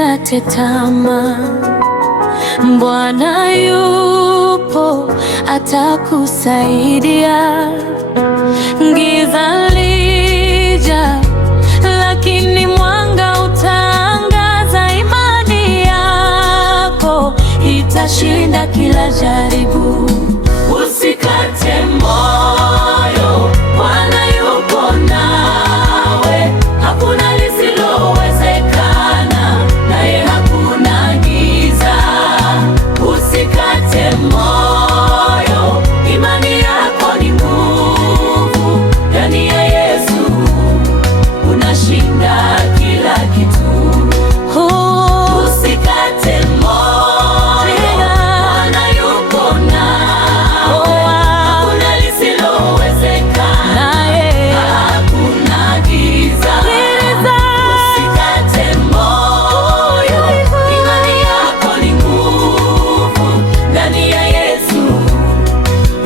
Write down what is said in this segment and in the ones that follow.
usikate tamaa. Bwana yupo, atakusaidia. Giza lija, lakini mwanga utaangaza. Imani yako itashinda kila jaribu. Usikate moyo, Bwana yupo nawe. Hakuna lisilowezekana, naye hakuna giza. Usikate moyo, imani yako ni nguvu. Ndani ya Yesu unashinda kila kitu. Usikate moyo, Bwana yupo nawe. Hakuna lisilowezekana, hakuna giza. Usikate moyo, imani yako ni nguvu. Ndani ya Yesu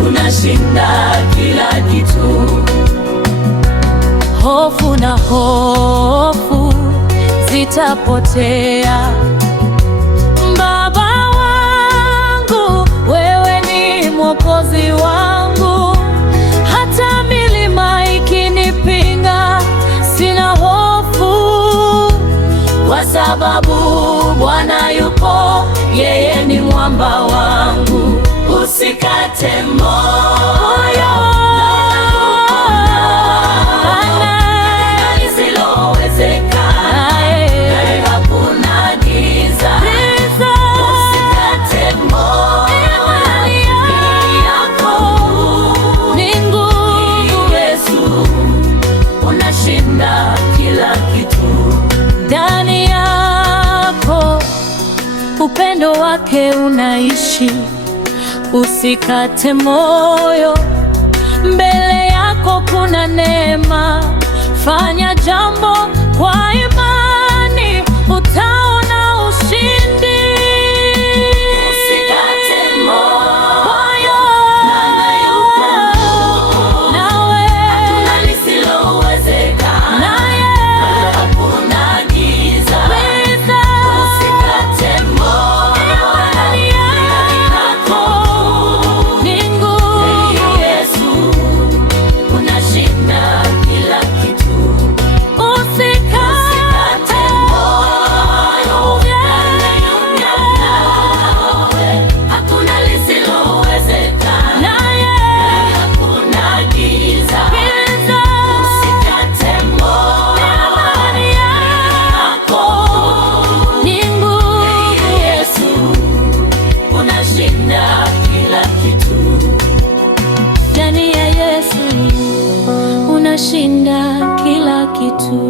unashinda kila kitu. Hofu na hofu zitapotea. Baba wangu, wewe ni Mwokozi wangu. Hata milima ikinipinga, sina hofu, kwa sababu Bwana yupo, yeye ni mwamba wangu. Usikate moyo, ndani yako upendo wake unaishi. Usikate moyo, mbele yako kuna neema. Fanya jambo kwa imani, utaona ushindi. Usikate moyo, nawe hakuna lisilowezekana, hakuna giza. Usikate moyo, imani yako ni nguvu. Yesu unashinda kila kitu. Usikate moyo, hakuna lisilowezekana, hakuna giza. Usikate moyo, imani yako ni nguvu. Yesu unashinda kila kitu. Ndani ya Yesu unashinda kila kitu.